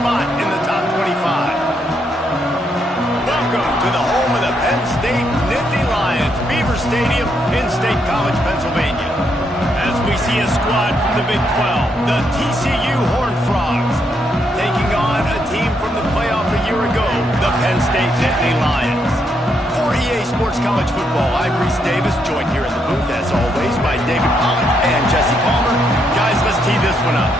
spot in the top 25. Welcome to the home of the Penn State Nittany Lions, Beaver Stadium in State College, Pennsylvania. As we see a squad from the Big 12, the TCU Horned Frogs, taking on a team from the playoff a year ago, the Penn State Nittany Lions. For EA Sports College Football, I'm Reese Davis, joined here in the booth, as always, by David Pollock and Jesse Palmer. Guys, let's tee this one up.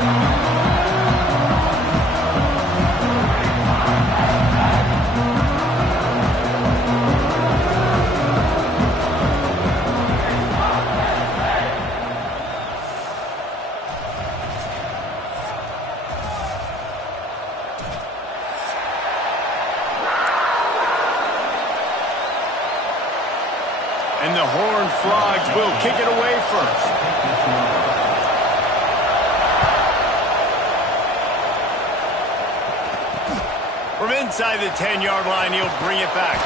And the Horned Frogs will kick it away first. From inside the 10-yard line, he'll bring it back.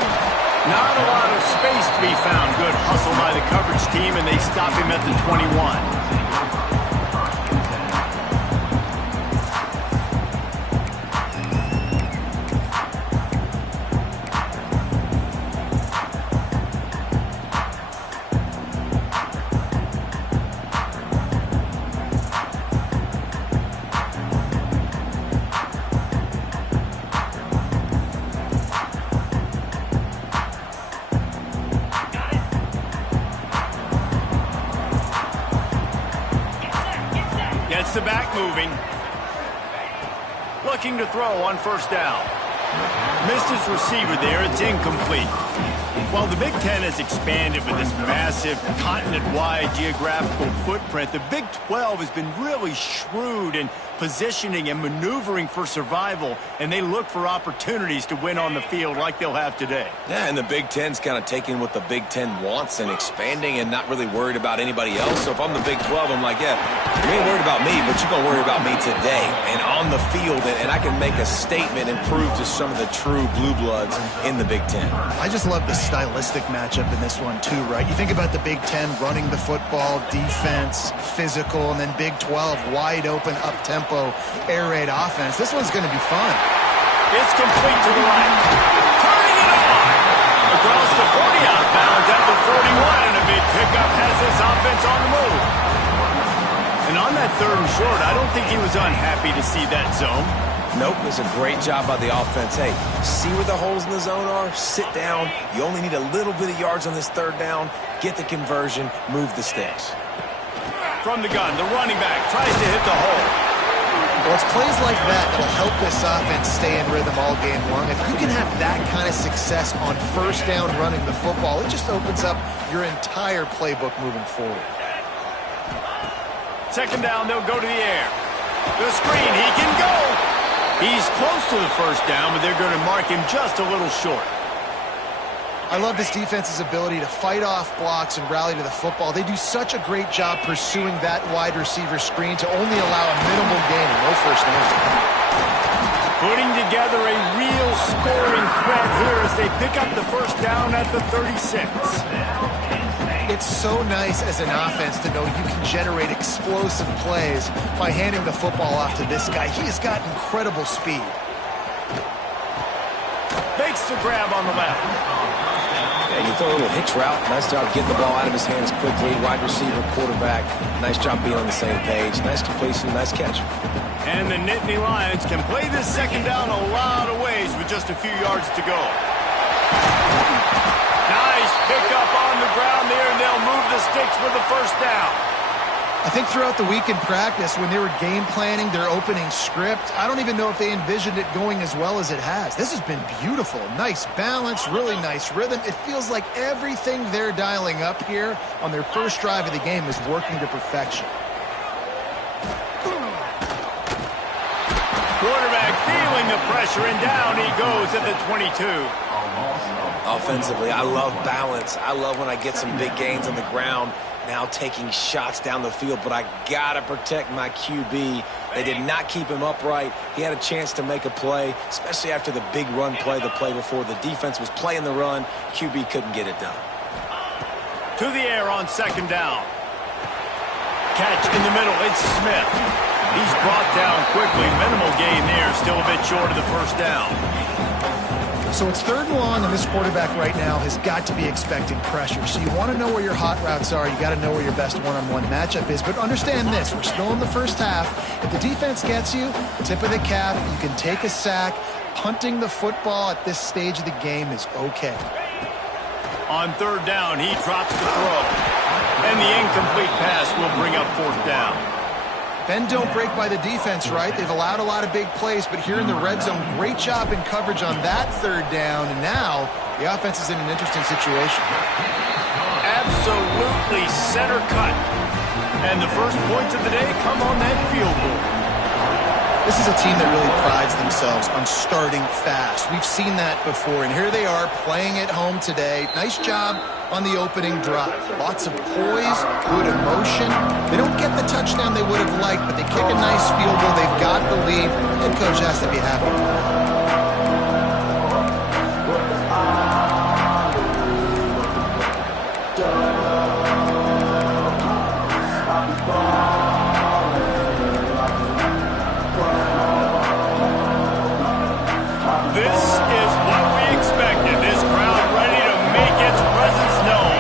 Not a lot of space to be found. Good hustle by the coverage team, and they stop him at the 21. Gets the back moving. Looking to throw on first down. Missed his receiver there. It's incomplete. While the Big Ten has expanded with this massive continent-wide geographical footprint, the Big 12 has been really shrewd in positioning and maneuvering for survival, and they look for opportunities to win on the field like they'll have today. Yeah, and the Big Ten's kind of taking what the Big Ten wants and expanding and not really worried about anybody else. So if I'm the Big 12, I'm like, yeah, you ain't worried about me, but you're going to worry about me today and on the field, and I can make a statement and prove to some of the true blue bloods in the Big Ten. I just love the stylistic matchup in this one too, right? You think about the Big Ten running the football, defense, physical, and then Big 12 wide open, up-tempo, air raid offense. This one's going to be fun. It's complete to the right. Turning it on. Across the 40 outbound at the 41, and a big pickup has this offense on the move. And on that third and short, I don't think he was unhappy to see that zone. Nope, it was a great job by the offense. Hey, see where the holes in the zone are? Sit down. You only need a little bit of yards on this third down. Get the conversion. Move the sticks. From the gun, the running back tries to hit the hole. Well, it's plays like that that'll help this offense stay in rhythm all game long. If you can have that kind of success on first down running the football, it just opens up your entire playbook moving forward. Second down, they'll go to the air. The screen, he can go. He's close to the first down, but they're going to mark him just a little short. I love this defense's ability to fight off blocks and rally to the football. They do such a great job pursuing that wide receiver screen to only allow a minimal gain and no first down. Putting together a real scoring threat here as they pick up the first down at the 36. It's so nice as an offense to know you can generate explosive plays by handing the football off to this guy. He has got incredible speed. Makes the grab on the left. Yeah, you throw a little hitch route. Nice job getting the ball out of his hands quickly. Wide receiver, quarterback. Nice job being on the same page. Nice completion, nice catch. And the Nittany Lions can play this second down a lot of ways with just a few yards to go. Nice pickup on the ground there, and they'll move the sticks with the first down. I think throughout the week in practice, when they were game planning their opening script, I don't even know if they envisioned it going as well as it has. This has been beautiful. Nice balance, really nice rhythm. It feels like everything they're dialing up here on their first drive of the game is working to perfection. Quarterback feeling the pressure, and down he goes at the 22. Offensively, I love balance. I love when I get some big gains on the ground. Now taking shots down the field, but I gotta protect my QB. They did not keep him upright. He had a chance to make a play, especially after the big run play the play before. The defense was playing the run. QB couldn't get it done. To the air on second down. Catch in the middle. It's Smith. He's brought down quickly. Minimal gain there. Still a bit short of the first down. So it's 3rd and long, and this quarterback right now has got to be expecting pressure. So you want to know where your hot routes are. You got to know where your best one-on-one matchup is. But understand this, we're still in the first half. If the defense gets you, tip of the cap, you can take a sack. Punting the football at this stage of the game is okay. On 3rd down, he drops the throw. And the incomplete pass will bring up 4th down. Bend don't break by the defense, right? They've allowed a lot of big plays, but here in the red zone, great job in coverage on that 3rd down, and now the offense is in an interesting situation. Absolutely center cut. And the first points of the day come on that field goal. This is a team that really prides themselves on starting fast. We've seen that before, and here they are playing at home today. Nice job on the opening drive. Lots of poise, good emotion. They don't get the touchdown they would have liked, but they kick a nice field goal. They've got the lead. Head coach has to be happy with that. This is what we expected. This crowd ready to make its presence known.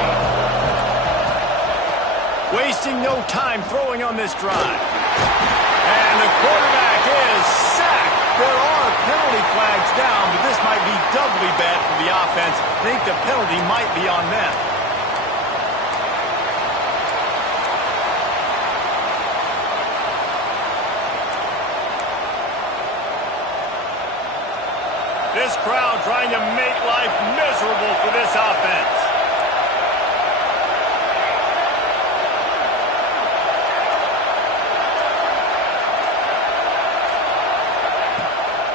Wasting no time throwing on this drive. And the quarterback is sacked. There are penalty flags down, but this might be doubly bad for the offense. I think the penalty might be on them. This crowd trying to make life miserable for this offense.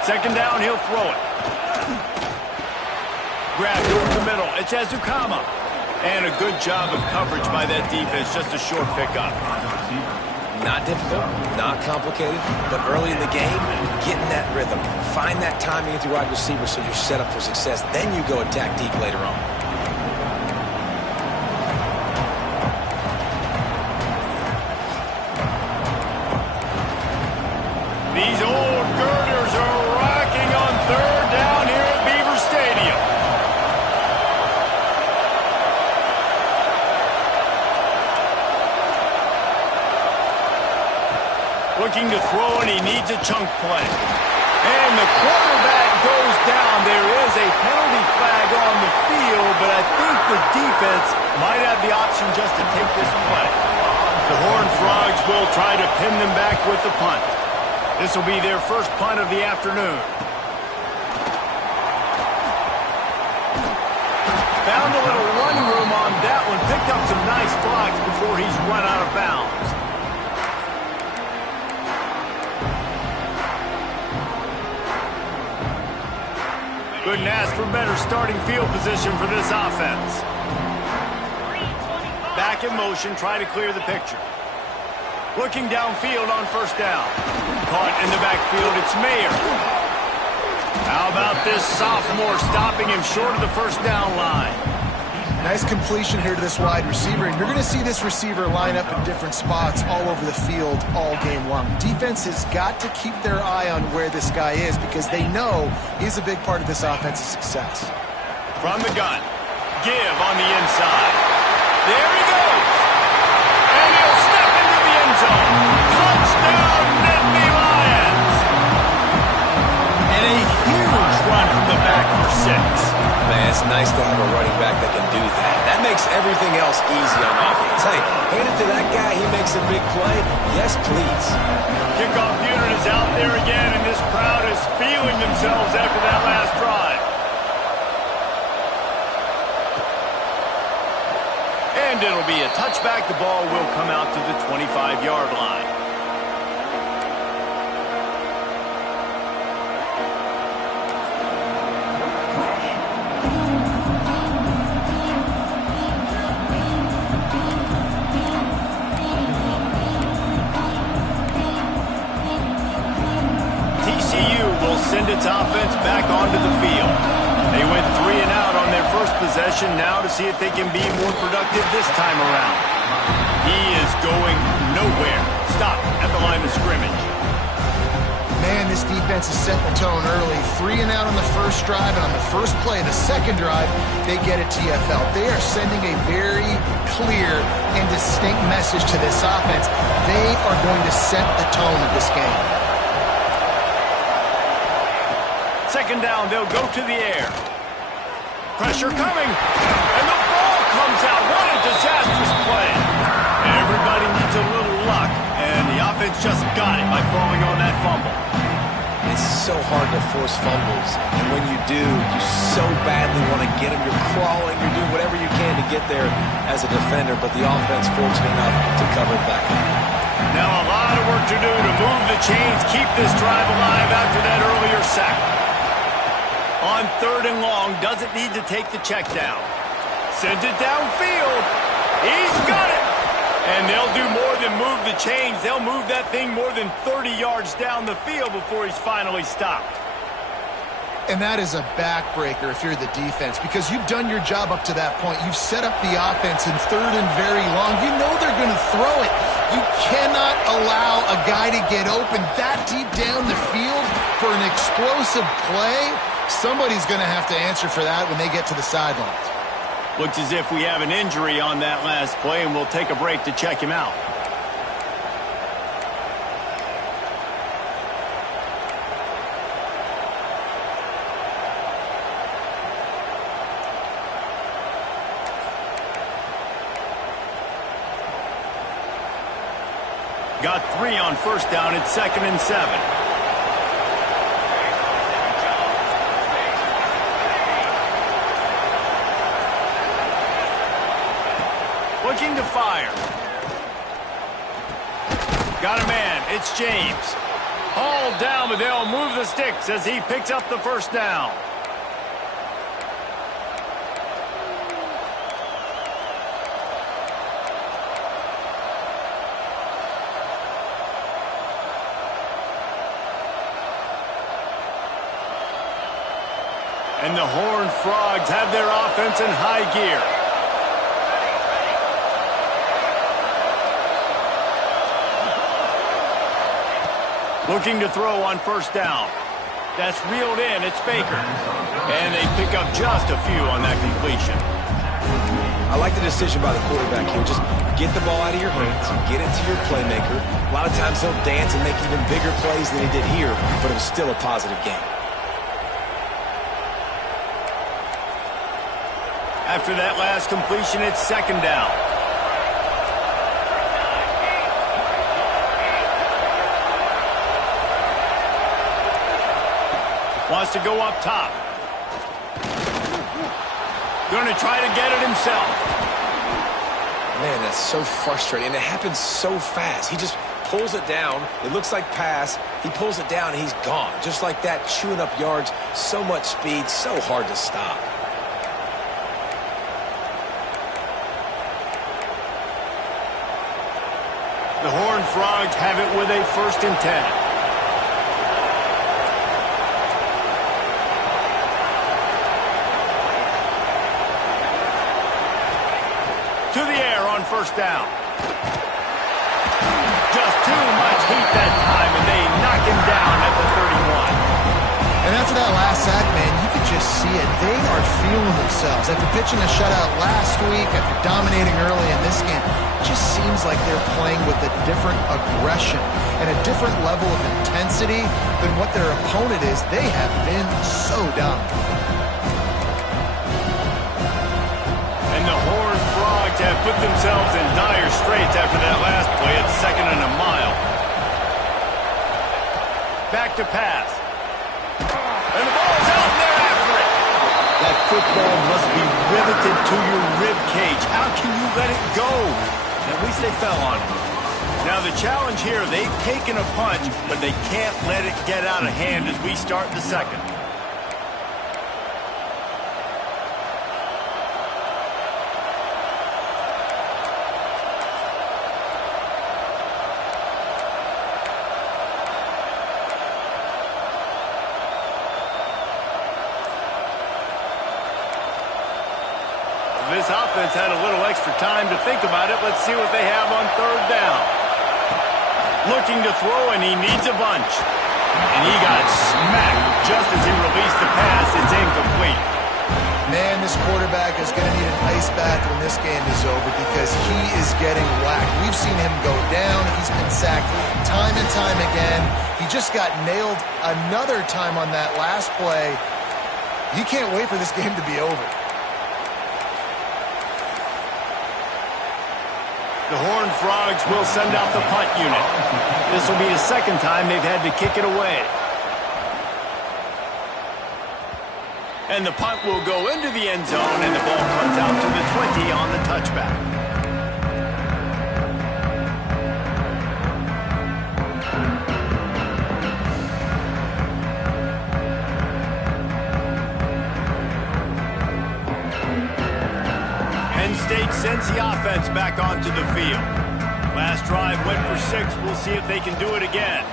Second down, he'll throw it. Grabbed over the middle. It's Ezukama. And a good job of coverage by that defense. Just a short pickup. Not difficult, not complicated, but early in the game, getting that rhythm. Find that timing with your wide receiver so you're set up for success. Then you go attack deep later on. These old girders are rocking on 3rd down here at Beaver Stadium. Looking to throw, and he needs a chunk play. And the quarterback goes down. There is a penalty flag on the field, but I think the defense might have the option just to take this play. The Horned Frogs will try to pin them back with the punt. This will be their first punt of the afternoon. Found a little run room on that one. Picked up some nice blocks before he's run out of bounds. Couldn't ask for better starting field position for this offense. Back in motion, try to clear the picture. Looking downfield on 1st down. Caught in the backfield, it's Mayer. How about this sophomore stopping him short of the 1st down line? Nice completion here to this wide receiver, and you're going to see this receiver line up in different spots all over the field all game long. Defense has got to keep their eye on where this guy is because they know he's a big part of this offense's success. From the gun, give on the inside. There he goes. And he'll step into the end zone. Touchdown, Nittany Lions. And a huge run from the back for 6. Man, it's nice to have a running back that can do that. That makes everything else easy on offense. Hey, hand it to that guy. He makes a big play. Yes, please. Kickoff unit is out there again, and this crowd is feeling themselves after that last drive. And it'll be a touchback. The ball will come out to the 25-yard line. Send its offense back onto the field. They went 3 and out on their first possession, now to see if they can be more productive this time around. He is going nowhere. Stop at the line of scrimmage. Man, this defense is setting the tone early. 3 and out on the first drive, and on the first play, the second drive, they get a TFL. They are sending a very clear and distinct message to this offense. They are going to set the tone of this game. Second down, they'll go to the air. Pressure coming, and the ball comes out. What a disastrous play. Everybody needs a little luck, and the offense just got it by falling on that fumble. It's so hard to force fumbles, and when you do, you so badly want to get them. You're crawling, you're doing whatever you can to get there as a defender, but the offense fortunate enough to cover it back up. Now a lot of work to do to move the chains, keep this drive alive after that earlier sack. On 3rd and long, doesn't need to take the check down. Sends it downfield. He's got it. And they'll do more than move the chains. They'll move that thing more than 30 yards down the field before he's finally stopped. And that is a backbreaker if you're the defense, because you've done your job up to that point. You've set up the offense in 3rd and very long. You know they're going to throw it. You cannot allow a guy to get open that deep down the field for an explosive play. Somebody's going to have to answer for that when they get to the sidelines. Looks as if we have an injury on that last play, and we'll take a break to check him out. Got 3 on first down. It's 2nd and 7. Looking to fire. Got a man. It's James. Hauled down, but they'll move the sticks as he picks up the first down. And the Horned Frogs have their offense in high gear. Looking to throw on first down. That's reeled in. It's Baker. And they pick up just a few on that completion. I like the decision by the quarterback here. Just get the ball out of your hands, get it to your playmaker. A lot of times he'll dance and make even bigger plays than he did here, but it was still a positive game. After that last completion, it's 2nd down. Wants to go up top. Going to try to get it himself. Man, that's so frustrating. And it happens so fast. He just pulls it down. It looks like pass. He pulls it down, and he's gone. Just like that, chewing up yards. So much speed, so hard to stop. The Horned Frogs have it with a 1st and 10. To the air on first down. Just too much heat that time, and they knock him down at the 31. And after that last sack, man, you could just see it. They are feeling themselves. After pitching a shutout last week, after dominating early in this game, it just seems like they're playing with a different aggression and a different level of intensity than what their opponent is. They have been so dominant. And the Horned Frogs have put themselves in dire straits after that last play at 2nd and a mile. Back to pass. And the ball's out, and they're after it. That football must be riveted to your rib cage. How can you let it go? At least they fell on it. Now the challenge here, they've taken a punch, but they can't let it get out of hand as we start the second. This offense had a little extra time to think about it. Let's see what they have on 3rd down. Looking to throw, and he needs a bunch. And he got smacked just as he released the pass. It's incomplete. Man, this quarterback is going to need an ice bath when this game is over because he is getting whacked. We've seen him go down. He's been sacked time and time again. He just got nailed another time on that last play. You can't wait for this game to be over. The Horned Frogs will send out the punt unit. This will be the second time they've had to kick it away. And the punt will go into the end zone, and the ball comes out to the 20 on the touchback. Penn State sends the offense back onto the field. Last drive went for 6. We'll see if they can do it again.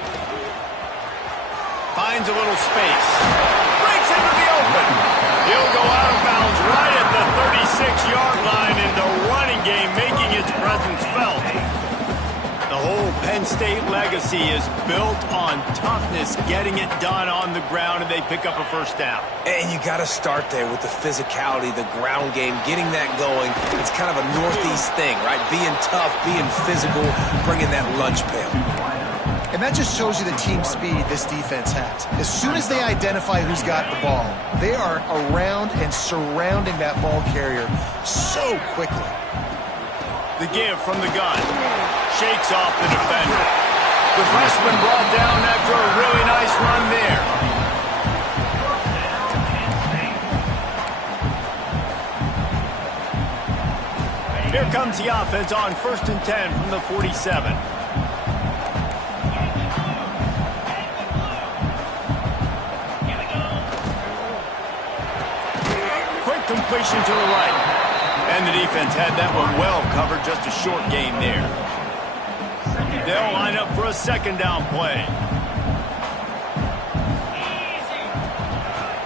Finds a little space. Breaks into the open. He'll go out of bounds right at the 36-yard line in the running game, making its presence felt. The whole Penn State legacy is built on toughness, getting it done on the ground, and they pick up a first down. And you got to start there with the physicality, the ground game, getting that going. It's kind of a Northeast thing, right? Being tough, being physical, bringing that lunch pail. And that just shows you the team speed this defense has. As soon as they identify who's got the ball, they are around and surrounding that ball carrier so quickly. The give from the gun. Shakes off the defender. The freshman brought down after a really nice run there. Here comes the offense on 1st and 10 from the 47. Completion to the right. And the defense had that one well covered, just a short gain there. They'll line up for a second down play.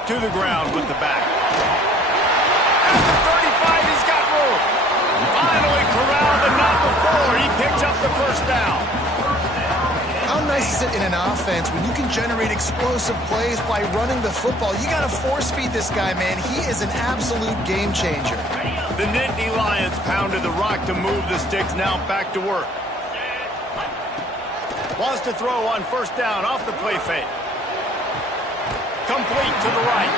To the ground with the back. At the 35, he's got room. Finally corralled, but not before. He picks up the first down. How nice is it in an offense when you can generate explosive plays by running the football? You got to force feed this guy, man. He is an absolute game changer. The Nittany Lions pounded the rock to move the sticks. Now back to work. Wants to throw on first down off the play fake. Complete to the right.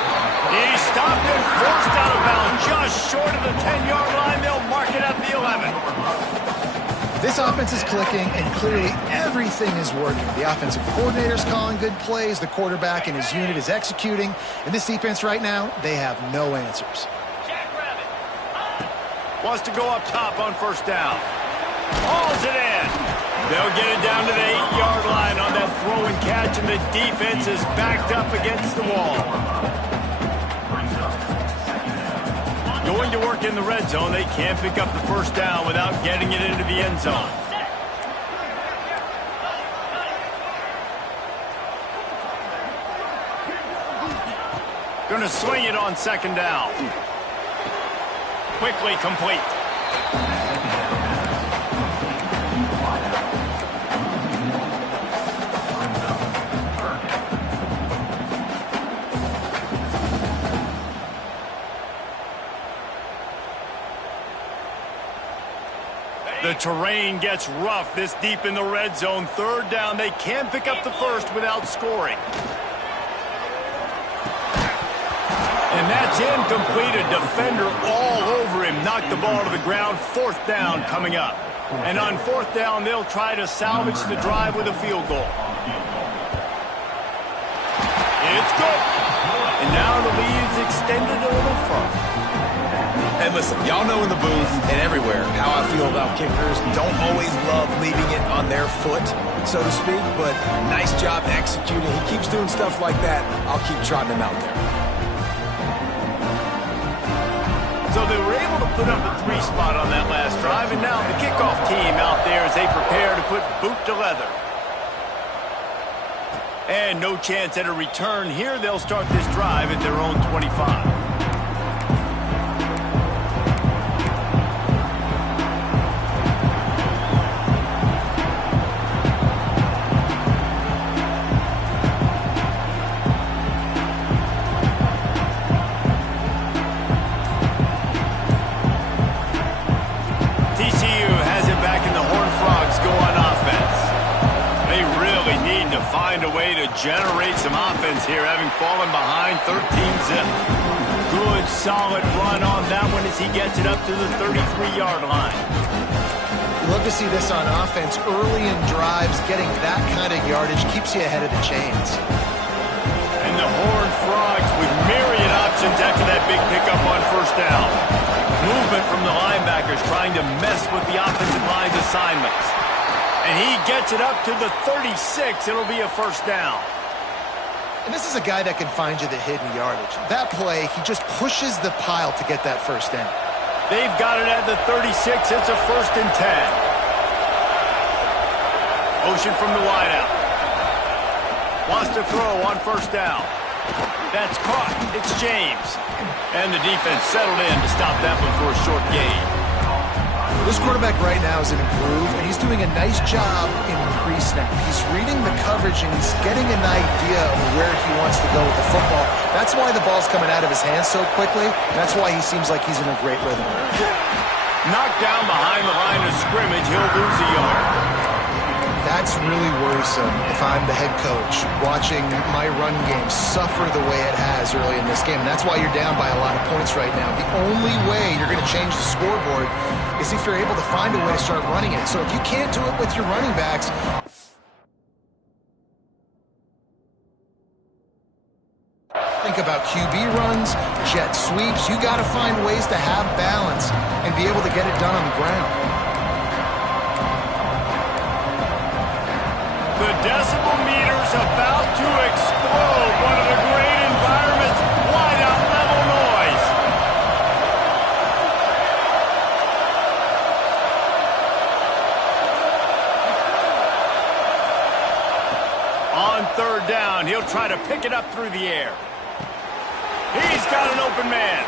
He stopped and forced out of bounds just short of the 10-yard line. They'll mark it at the 11. This offense is clicking, and clearly everything is working. The offensive coordinator's calling good plays. The quarterback and his unit is executing. And this defense right now, they have no answers. Wants to go up top on first down. Hauls it in. They'll get it down to the 8-yard line on that throw and catch, and the defense is backed up against the wall. Going to work in the red zone. They can't pick up the first down without getting it into the end zone. Going to swing it on second down. Quickly complete. The terrain gets rough this deep in the red zone. Third down. They can't pick up the first without scoring. And that's incomplete. A defender all over him. Knocked the ball to the ground. Fourth down coming up. And on fourth down, they'll try to salvage the drive with a field goal. It's good. And now the lead's extended a little further. And listen, y'all know in the booth and everywhere how I feel about kickers. Don't always love leaving it on their foot, so to speak, but nice job executing. He keeps doing stuff like that. I'll keep trotting him out there. So they were able to put up a 3 spot on that last drive, and now the kickoff team out there as they prepare to put boot to leather. And no chance at a return here. They'll start this drive at their own 25. way to generate some offense here, having fallen behind 13-zip. Good, solid run on that one as he gets it up to the 33-yard line. Love to see this on offense. Early in drives, getting that kind of yardage keeps you ahead of the chains. And the Horned Frogs with myriad options after that big pickup on first down. Movement from the linebackers trying to mess with the offensive line's assignments. And he gets it up to the 36. It'll be a first down. And this is a guy that can find you the hidden yardage. That play, he just pushes the pile to get that first down. They've got it at the 36. It's a 1st and 10. Motion from the wideout. Wants to throw on first down. That's caught. It's James. And the defense settled in to stop that one for a short gain. This quarterback right now is an improve, and he's doing a nice job in pre-snap. He's reading the coverage, and he's getting an idea of where he wants to go with the football. That's why the ball's coming out of his hands so quickly. That's why he seems like he's in a great rhythm. Knocked down behind the line of scrimmage. He'll lose a yard. That's really worrisome if I'm the head coach, watching my run game suffer the way it has early in this game. And that's why you're down by a lot of points right now. The only way you're going to change the scoreboard is if you're able to find a way to start running it. So if you can't do it with your running backs, think about QB runs, jet sweeps. You got to find ways to have balance and be able to get it done on the ground. The decibel meter's about to explode. One of the great environments, wide-out level noise. On 3rd down, he'll try to pick it up through the air. He's got an open man.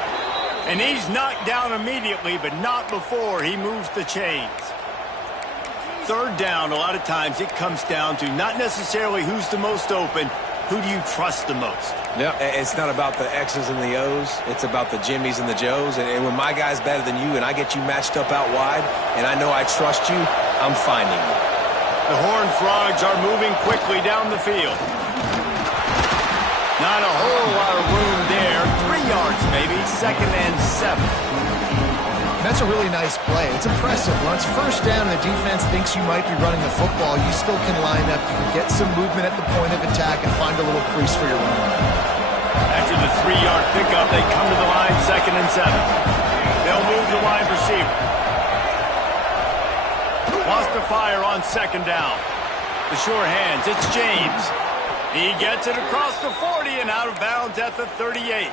And he's knocked down immediately, but not before he moves the chains. 3rd down, a lot of times it comes down to not necessarily who's the most open, who do you trust the most? Yeah, it's not about the X's and the O's. It's about the Jimmys and the Joes. And when my guy's better than you and I get you matched up out wide and I know I trust you, I'm finding you. The Horned Frogs are moving quickly down the field. Not a whole lot of room there. 3 yards maybe, 2nd and 7. That's a really nice play. It's impressive. Once first down and the defense thinks you might be running the football, you still can line up. You can get some movement at the point of attack and find a little crease for your run. After the 3-yard pickup, they come to the line 2nd and 7. They'll move the wide receiver. Wants to fire on 2nd down. The sure hands, it's James. He gets it across the 40 and out of bounds at the 38.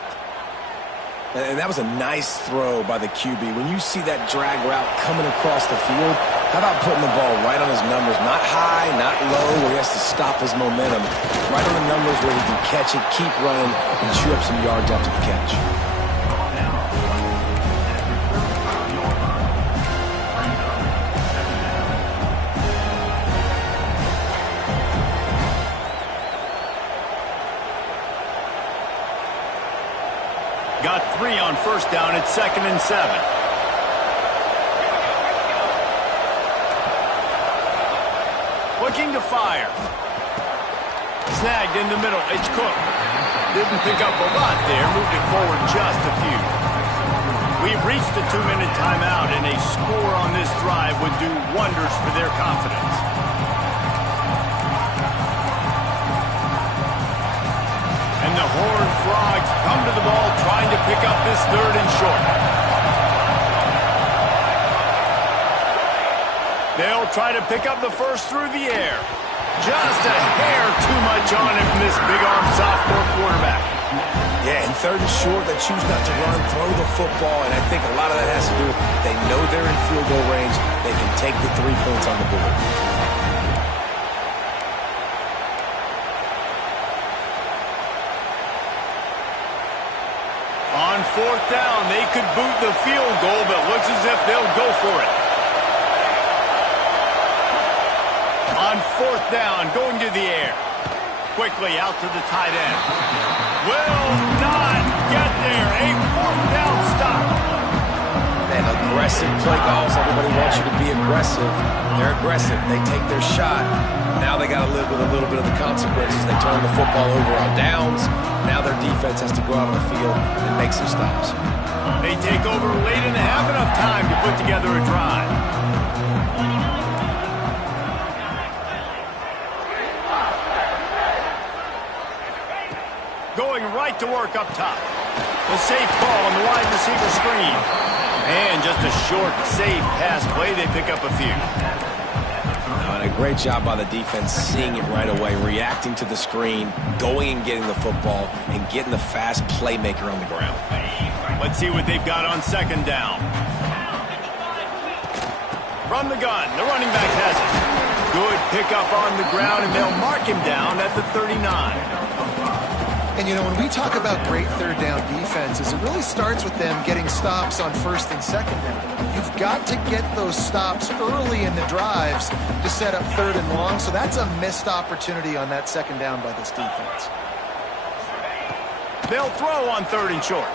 And that was a nice throw by the QB. When you see that drag route coming across the field, how about putting the ball right on his numbers? Not high, not low, where he has to stop his momentum. Right on the numbers where he can catch it, keep running, and chew up some yards after the catch. Got 3 on first down at 2nd and 7. Looking to fire. Snagged in the middle. It's Cook. Didn't pick up a lot there. Moved it forward just a few. We've reached the 2-minute timeout, and a score on this drive would do wonders for their confidence. And the Horned Frogs come to the ball trying to pick up this 3rd and short. They'll try to pick up the first through the air. Just a hair too much on him from this big-arm sophomore quarterback. Yeah, and 3rd and short, they choose not to run, throw the football, and I think a lot of that has to do with they know they're in field goal range. They can take the 3 points on the board. On 4th down, they could boot the field goal, but looks as if they'll go for it. On 4th down, going to the air. Quickly out to the tight end. Will not get there. A 4th down stop. Man, aggressive play calls. Everybody wants you to be aggressive. They're aggressive. They take their shot. Now they got to live with a little bit of the consequences. They turn the football over on downs. Now their defense has to go out on the field and make some stops. They take over late and have enough time to put together a drive. Going right to work up top. A safe ball on the wide receiver screen. And just a short, safe pass play. They pick up a few. And a great job by the defense seeing it right away, reacting to the screen, going and getting the football, and getting the fast playmaker on the ground. Let's see what they've got on second down. From the gun, the running back has it. Good pickup on the ground, and they'll mark him down at the 39. And, you know, when we talk about great third down defenses, it really starts with them getting stops on first and second down. You've got to get those stops early in the drives to set up third and long, so that's a missed opportunity on that second down by this defense. They'll throw on third and short.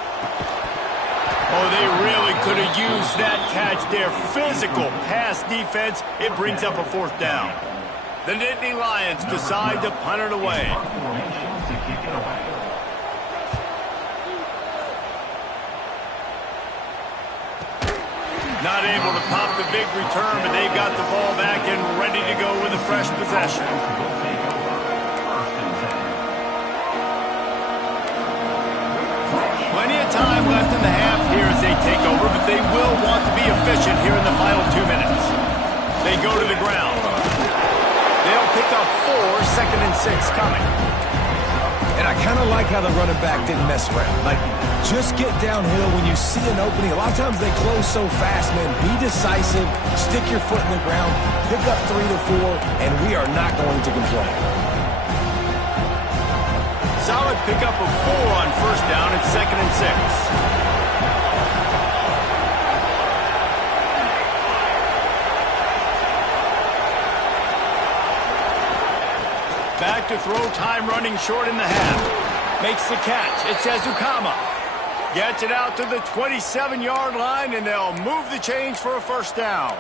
Oh, they really could have used that catch there. Physical pass defense. It brings up a fourth down. The Nittany Lions decide to punt it away. Not able to pop the big return, but they've got the ball back and ready to go with a fresh possession. Plenty of time left in the half here as they take over, but they will want to be efficient here in the final 2 minutes. They go to the ground. They'll pick up 4, second and 6 coming. And I kind of like how the running back didn't mess around. Like, just get downhill when you see an opening. A lot of times they close so fast, man. Be decisive, stick your foot in the ground, pick up 3 to 4, and we are not going to complain. Solid pickup of 4 on first down at second and 6. Back to throw, time running short in the half. Makes the catch. It's Ezukama. Gets it out to the 27-yard line, and they'll move the chains for a first down.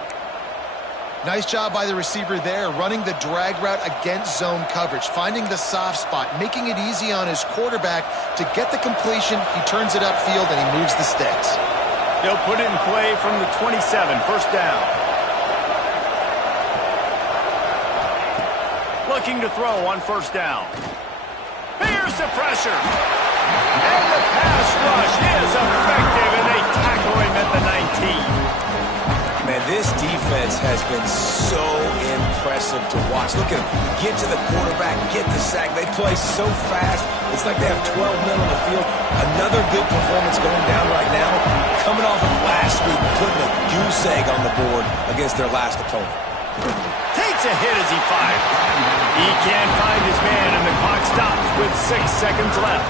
Nice job by the receiver there, running the drag route against zone coverage, finding the soft spot, making it easy on his quarterback to get the completion. He turns it upfield, and he moves the sticks. They'll put it in play from the 27, first down. Looking to throw on first down. Here's the pressure. And the pass rush is effective, and they tackle him at the 19. Man, this defense has been so impressive to watch. Look at them. Get to the quarterback, get the sack. They play so fast. It's like they have 12 men on the field. Another good performance going down right now. Coming off of last week, putting a goose egg on the board against their last opponent. Takes a hit as he fires. He can't find his man, and the clock stops with 6 seconds left.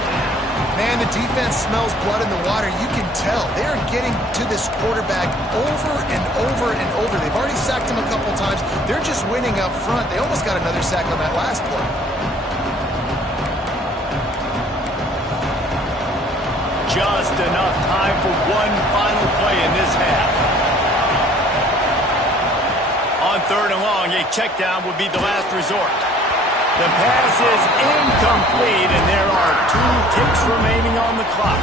Man, the defense smells blood in the water. You can tell. They are getting to this quarterback over and over and over. They've already sacked him a couple times. They're just winning up front. They almost got another sack on that last play. Just enough time for one final play in this half. On third and long, a check down would be the last resort. The pass is incomplete, and there are 2 ticks remaining on the clock.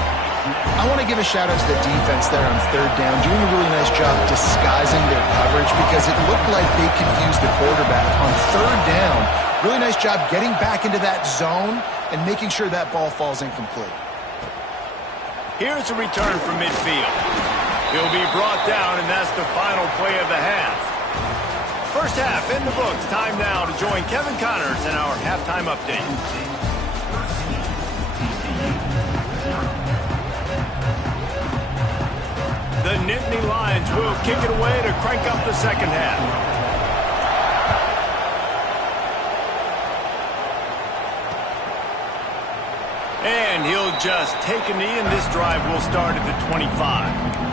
I want to give a shout-out to the defense there on third down, doing a really nice job disguising their coverage because it looked like they confused the quarterback. On third down, really nice job getting back into that zone and making sure that ball falls incomplete. Here's a return from midfield. He'll be brought down, and that's the final play of the half. First half in the books. Time now to join Kevin Connors in our halftime update. The Nittany Lions will kick it away to crank up the second half. And he'll just take a knee, and this drive will start at the 25.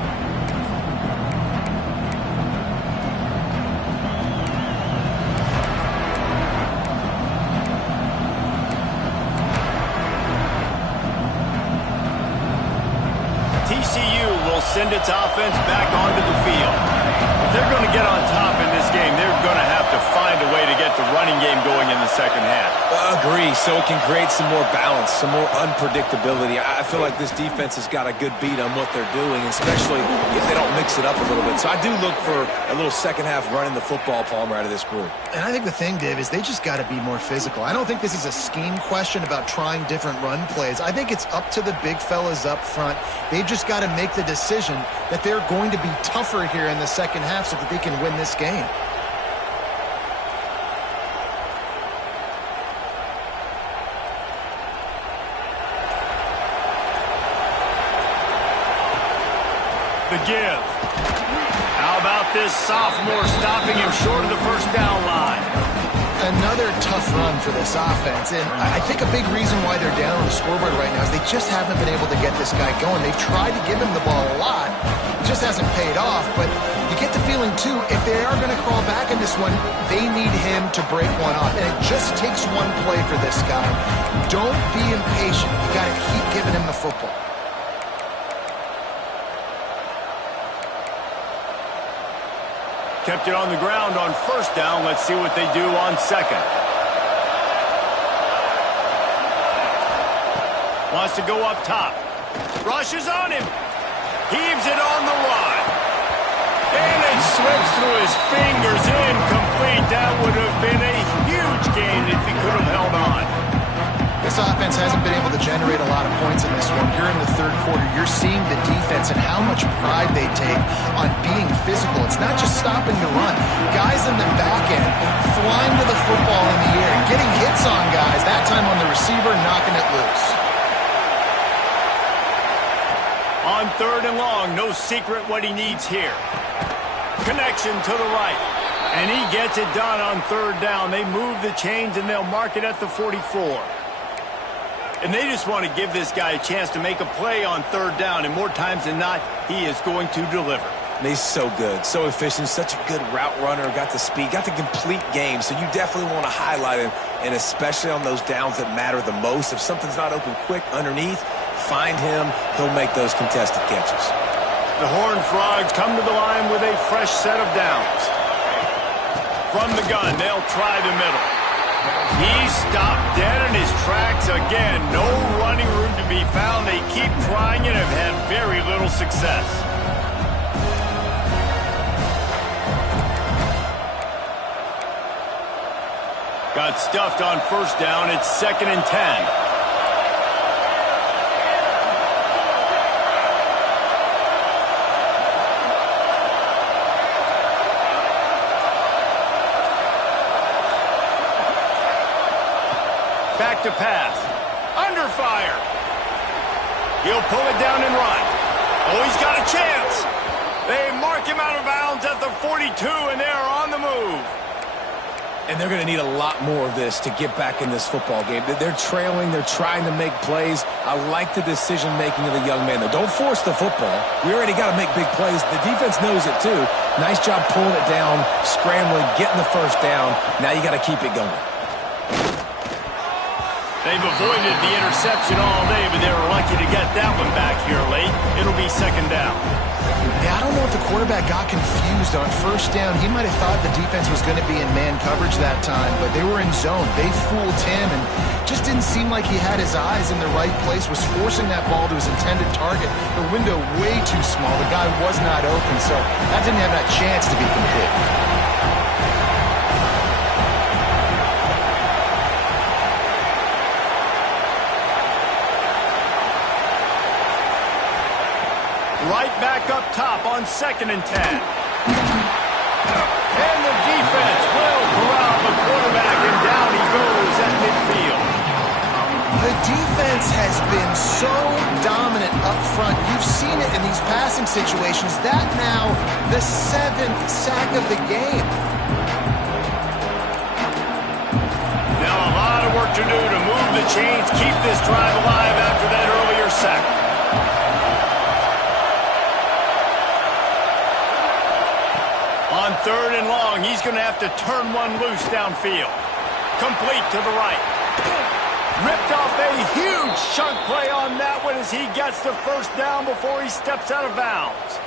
TCU will send its offense back on find a way to get the running game going in the second half. Agree, so it can create some more balance, some more unpredictability. I feel like this defense has got a good beat on what they're doing, especially if they don't mix it up a little bit. So I do look for a little second half running the football, Palmer, out of this group. And I think the thing, Dave, is they just got to be more physical. I don't think this is a scheme question about trying different run plays. I think it's up to the big fellas up front. They've just got to make the decision that they're going to be tougher here in the second half so that they can win this game. The give. How about this sophomore stopping him short of the first down line? Another tough run for this offense, and I think a big reason why they're down on the scoreboard right now is they just haven't been able to get this guy going. They've tried to give him the ball a lot. It just hasn't paid off, but you get the feeling, too, if they are going to crawl back in this one, they need him to break one off, and it just takes one play for this guy. Don't be impatient. You got to keep giving him the football. Kept it on the ground on first down. Let's see what they do on second. Wants to go up top. Rushes on him. Heaves it on the run. And it slips through his fingers. Incomplete. That would have been a huge gain if he could have held on. This offense hasn't been able to generate a lot of points in this one. Here in the third quarter, you're seeing the defense and how much pride they take on being physical. It's not just stopping the run. Guys in the back end flying to the football in the air, getting hits on guys, that time on the receiver, knocking it loose. On third and long, no secret what he needs here. Connection to the right. And he gets it done on third down. They move the chains and they'll mark it at the 44. And they just want to give this guy a chance to make a play on third down. And more times than not, he is going to deliver. And he's so good, so efficient, such a good route runner, got the speed, got the complete game. So you definitely want to highlight him, and especially on those downs that matter the most. If something's not open quick underneath, find him. He'll make those contested catches. The Horned Frogs come to the line with a fresh set of downs. From the gun, they'll try the middle. He stopped dead in his tracks again. No running room to be found. They keep trying and have had very little success. Got stuffed on first down. It's 2nd and 10. Back to pass. Under fire. He'll pull it down and run. Oh, he's got a chance. They mark him out of bounds at the 42, and they're on the move. And they're going to need a lot more of this to get back in this football game. They're trailing. They're trying to make plays. I like the decision-making of the young man, though. Don't force the football. We already got to make big plays. The defense knows it, too. Nice job pulling it down, scrambling, getting the first down. Now you got to keep it going. They've avoided the interception all day, but they were lucky to get that one back here late. It'll be 2nd down. Yeah, I don't know if the quarterback got confused on first down. He might have thought the defense was going to be in man coverage that time, but they were in zone. They fooled him and just didn't seem like he had his eyes in the right place, was forcing that ball to his intended target. The window way too small. The guy was not open, so that didn't have that chance to be complete. Right back up top on 2nd and 10. And the defense will corral the quarterback, and down he goes at midfield. The defense has been so dominant up front. You've seen it in these passing situations. That now the 7th sack of the game. Now a lot of work to do to move the chains, keep this drive alive after that earlier sack. On 3rd and long, he's going to have to turn one loose downfield. Complete to the right. Ripped off a huge chunk play on that one as he gets the first down before he steps out of bounds.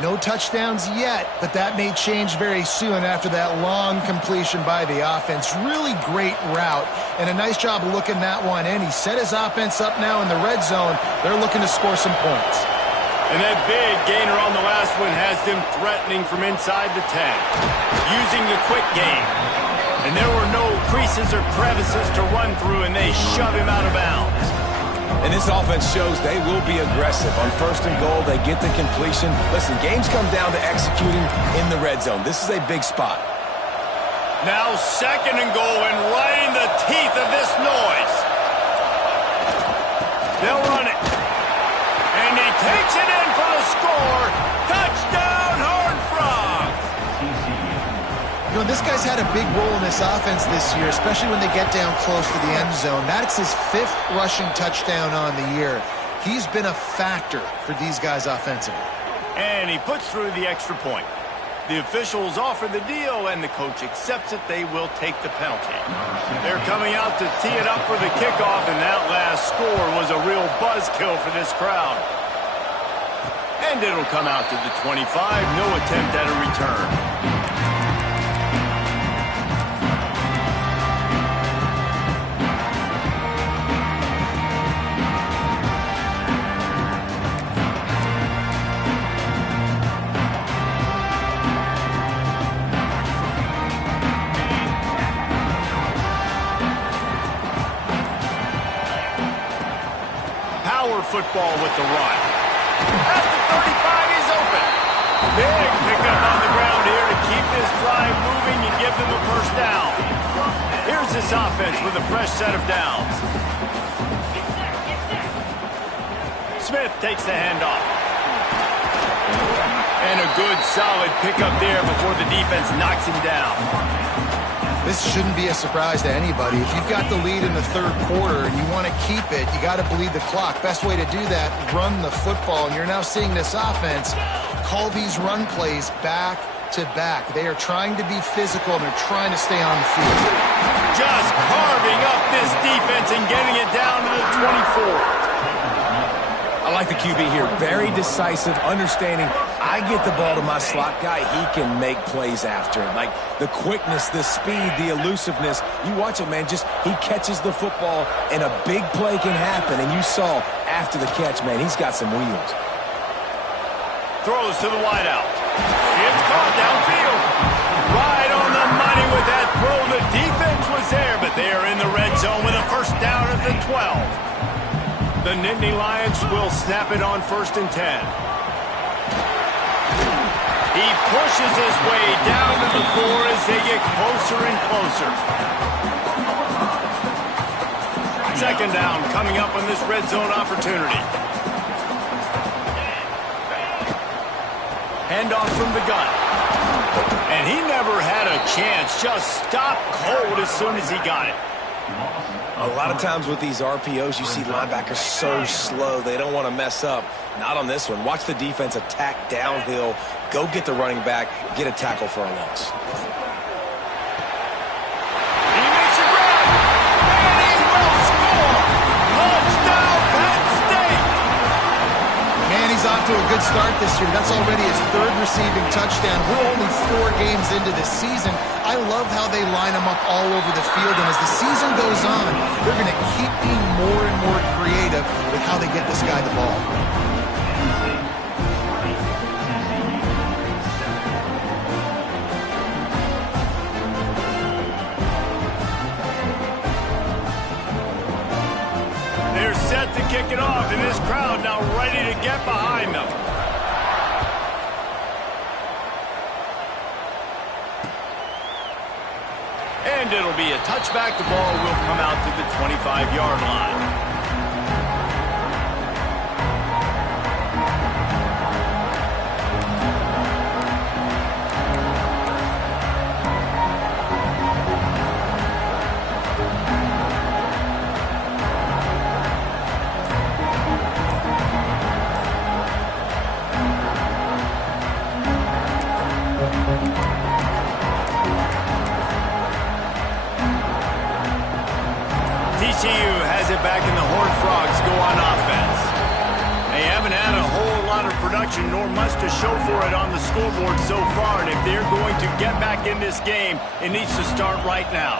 No touchdowns yet, but that may change very soon after that long completion by the offense. Really great route, and a nice job of looking that one in. He set his offense up now in the red zone. They're looking to score some points. And that big gainer on the last one has them threatening from inside the 10, using the quick game. And there were no creases or crevices to run through, and they shove him out of bounds. And this offense shows they will be aggressive. On 1st and goal, they get the completion. Listen, games come down to executing in the red zone. This is a big spot. Now 2nd and goal, and right in the teeth of this noise. They'll run it. And he takes it in for the score. Touchdown, Horned Frogs! You know, this guy's had a big role in this offense this year, especially when they get down close to the end zone. That's his 5th rushing touchdown on the year. He's been a factor for these guys offensively. And he puts through the extra point. The officials offer the deal, and the coach accepts it. They will take the penalty. They're coming out to tee it up for the kickoff, and that last score was a real buzzkill for this crowd. And it'll come out to the 25. No attempt at a return. Football with the run. At the 35, he's open. Big pickup on the ground here to keep this drive moving and give them a 1st down. Here's this offense with a fresh set of downs. Smith takes the handoff. And a good, solid pickup there before the defense knocks him down. This shouldn't be a surprise to anybody. If you've got the lead in the 3rd quarter and you want to keep it, you got to bleed the clock. Best way to do that, run the football. And you're now seeing this offense call these run plays back to back. They are trying to be physical, and they're trying to stay on the field. Just carving up this defense and getting it down to the 24. I like the QB here. Very decisive, understanding I get the ball to my slot guy, he can make plays after it. Like the quickness, the speed, the elusiveness. You watch it, man, just he catches the football and a big play can happen. And you saw after the catch, man, he's got some wheels. Throws to the wideout. It's caught downfield. Right on the money with that throw. The defense was there, but they are in the red zone with a 1st down at the 12. The Nittany Lions will snap it on 1st and 10. He pushes his way down to the 4 as they get closer and closer. 2nd down coming up on this red zone opportunity. Handoff from the gun. And he never had a chance. Just stopped cold as soon as he got it. A lot of times with these RPOs, you see linebackers so slow. They don't want to mess up. Not on this one. Watch the defense attack downhill. Go get the running back. Get a tackle for a loss. He makes a grab. And he will score. Touchdown, Penn State. Man, he's off to a good start this year. That's already his 3rd receiving touchdown. We're only 4 games into the season. I love how they line them up all over the field, and as the season goes on, they're going to keep being more and more creative with how they get this guy the ball. They're set to kick it off, and this crowd now ready to get behind them. And it'll be a touchback. The ball will come out to the 25-yard line. TCU has it back, and the Horned Frogs go on offense. They haven't had a whole lot of production, nor much to show for it on the scoreboard so far. And if they're going to get back in this game, it needs to start right now.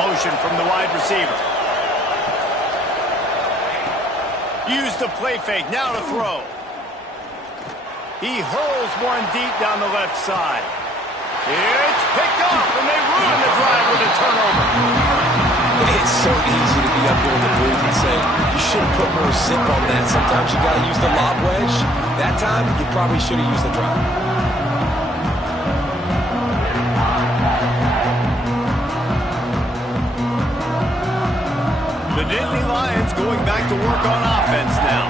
Motion from the wide receiver. Use the play fake, now to throw. He hurls one deep down the left side. It's picked off, and they ruin the drive with a turnover. It's so easy to be up here in the booth and say, you should have put more zip on that. Sometimes you got to use the lob wedge. That time, you probably should have used the drive. The Nittany Lions going back to work on offense now.